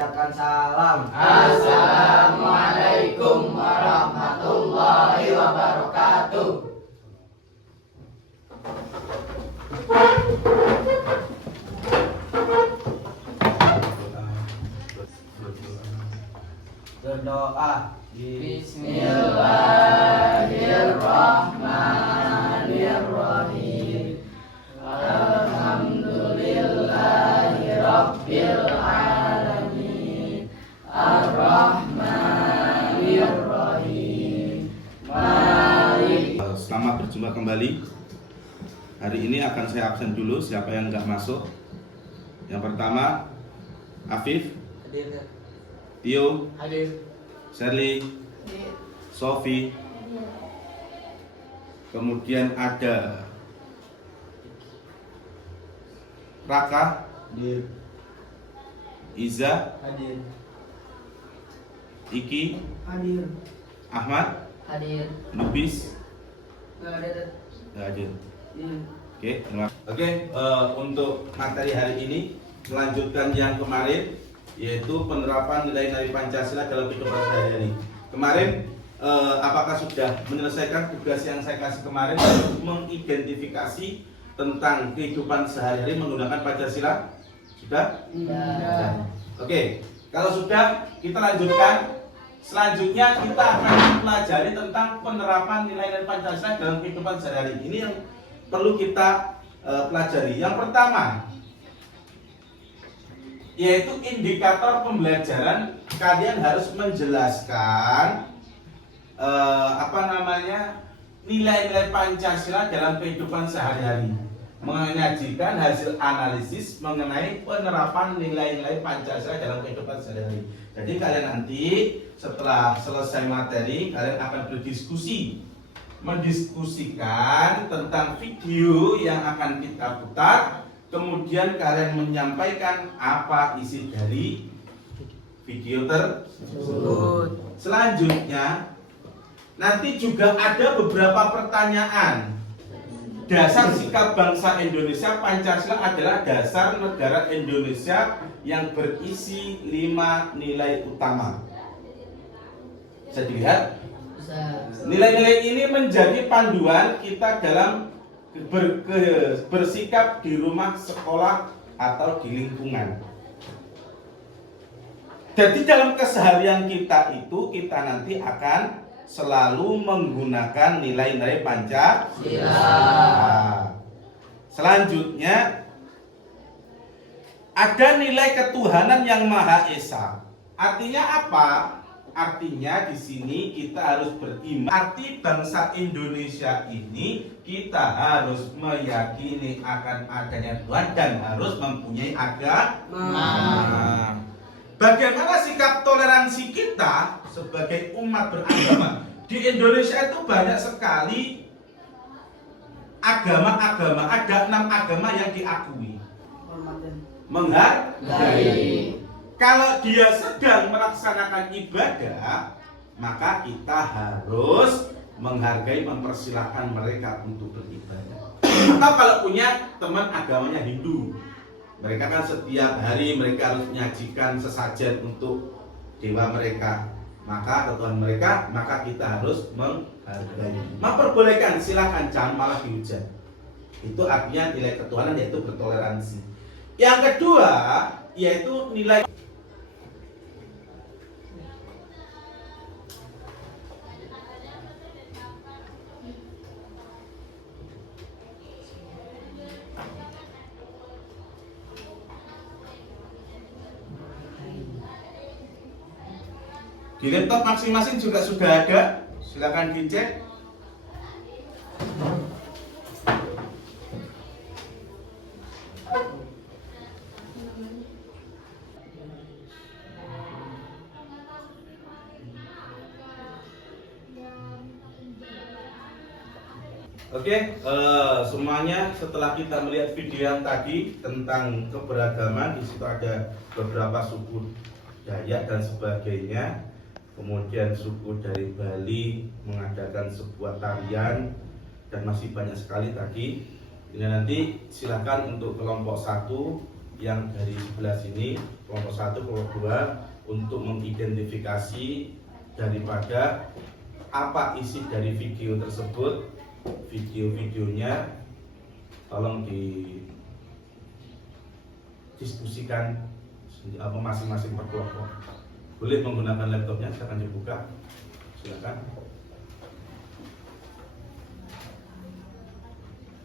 Salam. Assalamualaikum warahmatullahi wabarakatuh. Berdoa. Bismillahirrahmanirrahim. Alhamdulillahirabbil alamin. Ar-Rahmanir-Rahim. Selamat berjumpa kembali. Hari ini akan saya absen dulu. Siapa yang nggak masuk? Yang pertama, Afif, Hadir. Tio, Hadir. Sherly, Sofi. Kemudian ada Raka, Hadir. Iza, Hadir. Iki, Hadir. Ahmad, Hadir. Lubis, Nggak ada. nggak hadir. Oke, untuk materi hari ini melanjutkan yang kemarin, yaitu penerapan nilai-nilai Pancasila dalam kehidupan sehari-hari. Kemarin apakah sudah menyelesaikan tugas yang saya kasih kemarin untuk mengidentifikasi tentang kehidupan sehari-hari menggunakan Pancasila? Sudah? Sudah. Oke, kalau sudah kita lanjutkan. Selanjutnya kita akan mempelajari tentang penerapan nilai-nilai Pancasila dalam kehidupan sehari-hari. Ini yang perlu kita pelajari. Yang pertama, yaitu indikator pembelajaran. Kalian harus menjelaskan nilai-nilai Pancasila dalam kehidupan sehari-hari, menyajikan hasil analisis mengenai penerapan nilai-nilai Pancasila dalam kehidupan sehari-hari. Jadi kalian nanti setelah selesai materi, kalian akan berdiskusi, mendiskusikan tentang video yang akan kita putar. Kemudian kalian menyampaikan apa isi dari video tersebut. Selanjutnya, nanti juga ada beberapa pertanyaan. Dasar sikap bangsa Indonesia, Pancasila adalah dasar negara Indonesia yang berisi 5 nilai utama. Bisa dilihat? Nilai-nilai ini menjadi panduan kita dalam bersikap di rumah, sekolah, atau di lingkungan. Jadi dalam keseharian kita itu, kita nanti akan selalu menggunakan nilai-nilai Pancasila. Selanjutnya, ada nilai ketuhanan yang Maha Esa. Artinya apa? Artinya di sini kita harus beriman. Arti bangsa Indonesia ini kita harus meyakini akan adanya Tuhan dan harus mempunyai agama. Bagaimana sikap toleransi kita sebagai umat beragama? Di Indonesia itu banyak sekali agama-agama. Ada 6 agama yang diakui. Menghargai. Kalau dia sedang melaksanakan ibadah, maka kita harus menghargai, mempersilahkan mereka untuk beribadah. Atau kalau punya teman agamanya Hindu, mereka kan setiap hari mereka harus menyajikan sesajen untuk dewa mereka, maka ketuhanan mereka, maka kita harus menghargai. Memperbolehkan, silakan, jangan malah dihujat. Itu artinya nilai ketuhanan, yaitu bertoleransi. Yang kedua, yaitu nilai di laptop masing-masing juga sudah ada, silakan dicek. Oke, semuanya setelah kita melihat video yang tadi tentang keberagaman, di situ ada beberapa suku Dayak dan sebagainya. Kemudian suku dari Bali mengadakan sebuah tarian dan masih banyak sekali tadi. Ini nanti silakan untuk kelompok 1 yang dari sebelah sini, kelompok 1, kelompok 2, untuk mengidentifikasi daripada apa isi dari video tersebut. Video-videonya tolong didiskusikan masing-masing per kelompok. Boleh menggunakan laptopnya, silakan dibuka. Silakan.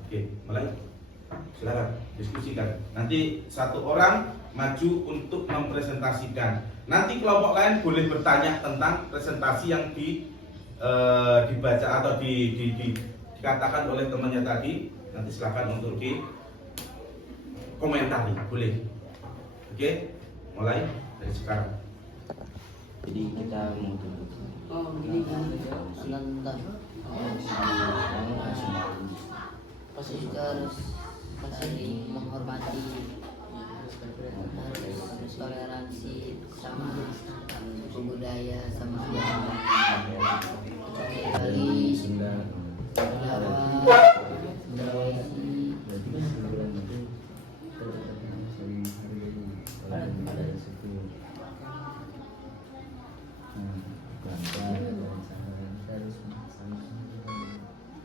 Oke, mulai. Silakan diskusikan. Nanti satu orang maju untuk mempresentasikan. Nanti kelompok lain boleh bertanya tentang presentasi yang dibaca atau dikatakan oleh temannya tadi. Nanti silakan untuk dikomentari, boleh. Oke, mulai dari sekarang. Jadi kita mau Oh, begini kan. Sebentar. Pasti juga harus saling menghormati, harus toleransi sama suku budaya sama agama. Kali Jawa,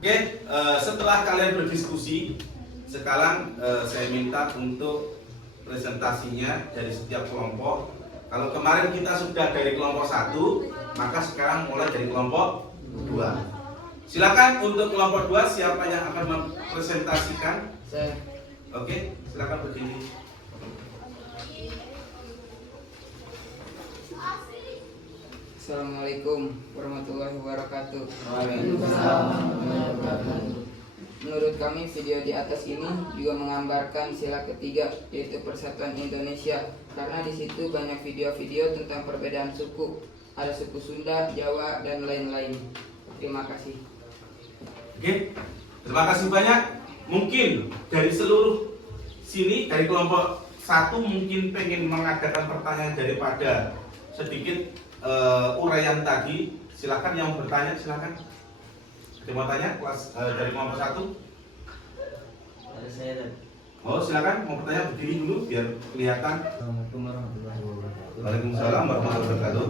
Oke, setelah kalian berdiskusi, sekarang saya minta untuk presentasinya dari setiap kelompok. Kalau kemarin kita sudah dari kelompok 1, maka sekarang mulai dari kelompok 2. Silakan untuk kelompok 2, siapa yang akan mempresentasikan? Saya. Oke, silakan berdiri. Assalamualaikum warahmatullahi wabarakatuh. Waalaikumsalam warahmatullahi wabarakatuh. Menurut kami video di atas ini juga menggambarkan sila ketiga, yaitu Persatuan Indonesia, karena di situ banyak video-video tentang perbedaan suku, ada suku Sunda, Jawa, dan lain-lain. Terima kasih. Oke, terima kasih banyak. Mungkin dari seluruh sini, dari kelompok 1 mungkin pengen mengadakan pertanyaan daripada sedikit uraian tadi. Silakan yang bertanya, silakan. Ada mau tanya kelas dari kelompok 1? ada saya. Oh, silakan mau bertanya, berdiri dulu biar kelihatan. Assalamualaikum warahmatullahi wabarakatuh. Waalaikumsalam warahmatullahi wabarakatuh.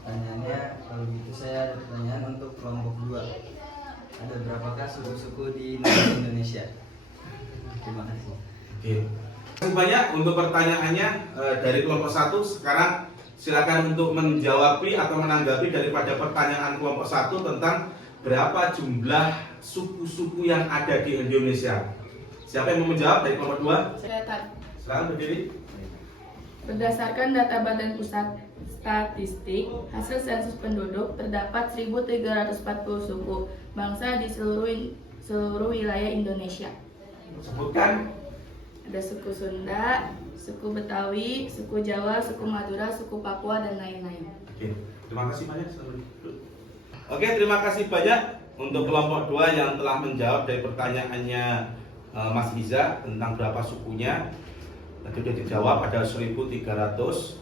Pertanyaannya, kalau gitu saya ada pertanyaan untuk kelompok 2. Ada berapakah suku-suku di negara Indonesia? Terima kasih. Oke. Terima kasih banyak untuk pertanyaannya dari kelompok 1. Sekarang silakan untuk menjawab atau menanggapi daripada pertanyaan kelompok 1 tentang berapa jumlah suku-suku yang ada di Indonesia. Siapa yang mau menjawab dari kelompok 2? Saya Tat. Silakan berdiri. Berdasarkan data Badan Pusat Statistik, hasil sensus penduduk terdapat 1.340 suku bangsa di seluruh wilayah Indonesia. Sebutkan. Ada suku Sunda, suku Betawi, suku Jawa, suku Madura, suku Papua, dan lain-lain. Oke, terima kasih banyak. Oke, terima kasih banyak untuk kelompok 2 yang telah menjawab dari pertanyaannya Mas Iza tentang berapa sukunya. Tadi sudah dijawab, ada 1.300.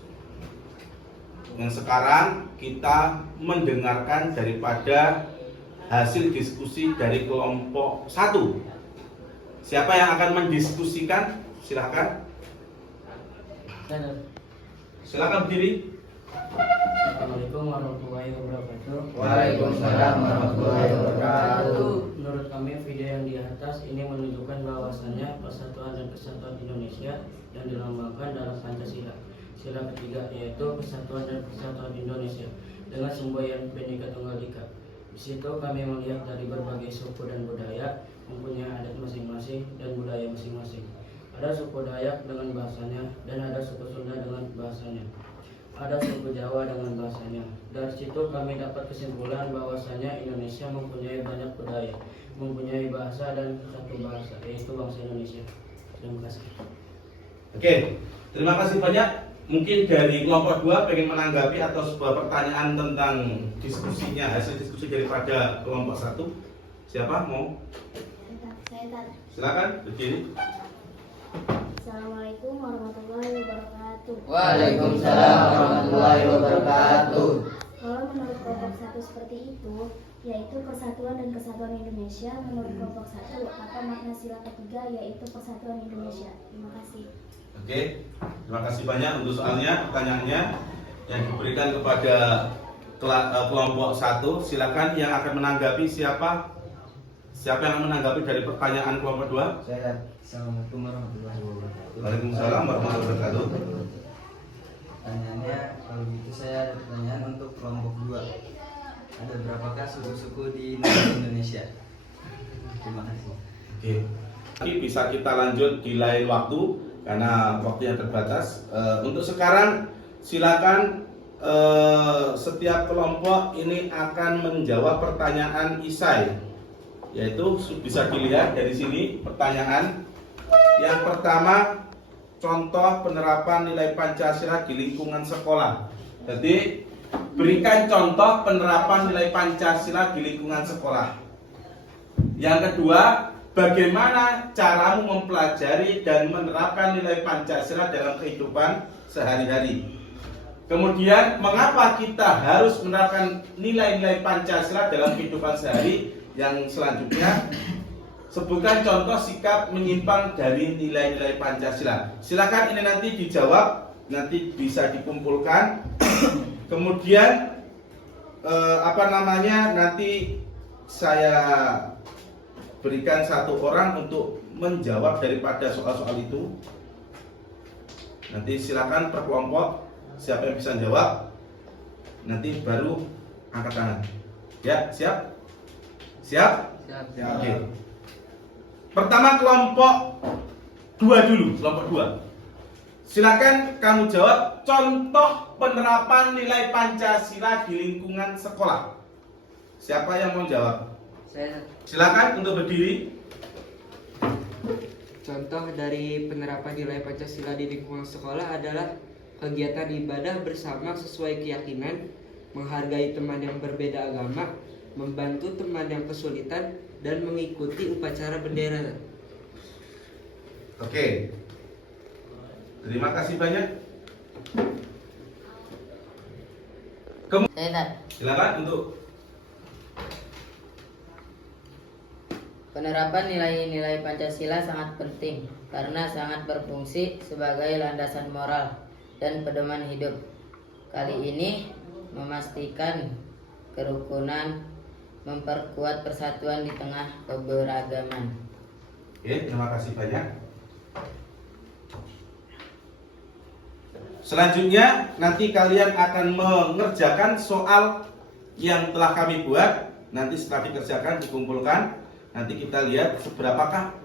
Yang sekarang kita mendengarkan daripada hasil diskusi dari kelompok 1. Siapa yang akan mendiskusikan? Silakan. Silakan berdiri. Assalamualaikum warahmatullahi wabarakatuh. Waalaikumsalam warahmatullahi wabarakatuh. Menurut kami video yang di atas ini menunjukkan bahwasannya Persatuan dan Kesatuan Indonesia yang dilambangkan dalam Pancasila. Sila ketiga yaitu Persatuan dan Kesatuan Indonesia dengan semboyan Bhinneka Tunggal Ika. Di situ kami melihat dari berbagai suku dan budaya mempunyai adat masing-masing dan budaya masing-masing. Ada suku Dayak dengan bahasanya dan ada suku Sunda dengan bahasanya. Ada suku Jawa dengan bahasanya. Dari situ kami dapat kesimpulan bahwasanya Indonesia mempunyai banyak budaya, mempunyai bahasa dan satu bahasa, yaitu bangsa Indonesia. Terima kasih. Oke, terima kasih banyak. Mungkin dari kelompok 2 pengen menanggapi atau sebuah pertanyaan tentang diskusinya, hasil diskusi daripada kelompok 1. Siapa mau? Silakan berdiri. Assalamualaikum warahmatullahi wabarakatuh. Waalaikumsalam warahmatullahi wabarakatuh. Kalau menurut kelompok 1 seperti itu, yaitu Persatuan dan Kesatuan Indonesia. Menurut kelompok 1, apa makna sila ketiga, yaitu Persatuan Indonesia? Terima kasih. Oke, terima kasih banyak untuk soalnya, pertanyaannya yang diberikan kepada kelompok 1. Silakan yang akan menanggapi siapa? Siapa yang akan menanggapi dari pertanyaan kelompok 2? Saya. Assalamualaikum warahmatullahi wabarakatuh. Waalaikumsalam warahmatullahi wabarakatuh. Pertanyaannya, kalau gitu saya ada pertanyaan untuk kelompok 2. Ada berapakah suku-suku di negara Indonesia? Terima kasih. Oke. Nanti bisa kita lanjut di lain waktu karena waktunya terbatas. Untuk sekarang silakan setiap kelompok ini akan menjawab pertanyaan isai, yaitu bisa dilihat dari sini pertanyaan. Yang pertama, contoh penerapan nilai Pancasila di lingkungan sekolah. Jadi berikan contoh penerapan nilai Pancasila di lingkungan sekolah. Yang kedua, bagaimana caramu mempelajari dan menerapkan nilai Pancasila dalam kehidupan sehari-hari. Kemudian, mengapa kita harus menerapkan nilai-nilai Pancasila dalam kehidupan sehari? Yang selanjutnya, sebutkan contoh sikap menyimpang dari nilai-nilai Pancasila. Silakan ini nanti dijawab, nanti bisa dikumpulkan. Kemudian nanti saya berikan satu orang untuk menjawab daripada soal-soal itu. Nanti silakan per kelompok siapa yang bisa jawab, nanti baru angkat tangan. Ya, siap? Siap? Oke. Pertama kelompok 2 dulu, kelompok 2. Silakan kamu jawab contoh penerapan nilai Pancasila di lingkungan sekolah. Siapa yang mau jawab? Saya. Silakan untuk berdiri. Contoh dari penerapan nilai Pancasila di lingkungan sekolah adalah kegiatan ibadah bersama sesuai keyakinan, menghargai teman yang berbeda agama, membantu teman yang kesulitan, dan mengikuti upacara bendera. Oke. Terima kasih banyak. Silakan untuk penerapan nilai-nilai Pancasila sangat penting karena sangat berfungsi sebagai landasan moral dan pedoman hidup. Kali ini memastikan kerukunan, memperkuat persatuan di tengah keberagaman. Oke, terima kasih banyak. Selanjutnya nanti kalian akan mengerjakan soal yang telah kami buat. Nanti setelah dikerjakan, dikumpulkan, nanti kita lihat seberapakah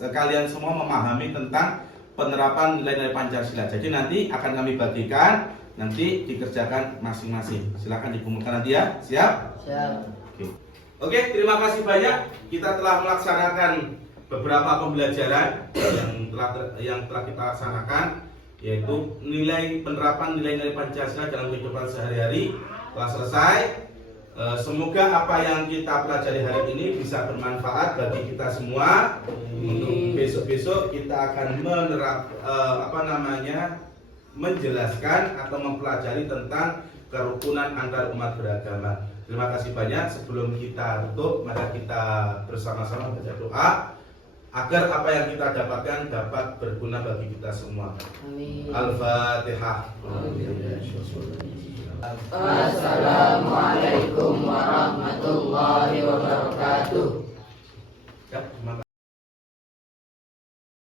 kalian semua memahami tentang penerapan nilai-nilai Pancasila. Jadi nanti akan kami bagikan, nanti dikerjakan masing-masing. Silakan dikumpulkan nanti ya. Siap? Siap. Oke, terima kasih banyak. Kita telah melaksanakan beberapa pembelajaran yang telah kita laksanakan, yaitu penerapan nilai-nilai Pancasila dalam kehidupan sehari-hari telah selesai. Semoga apa yang kita pelajari hari ini bisa bermanfaat bagi kita semua. Untuk besok-besok kita akan menjelaskan atau mempelajari tentang kerukunan antar umat beragama. Terima kasih banyak. Sebelum kita tutup, mari kita bersama-sama baca doa agar apa yang kita dapatkan dapat berguna bagi kita semua. Amin. Al-Fatihah. Assalamualaikum warahmatullahi wabarakatuh. Ya, terima kasih.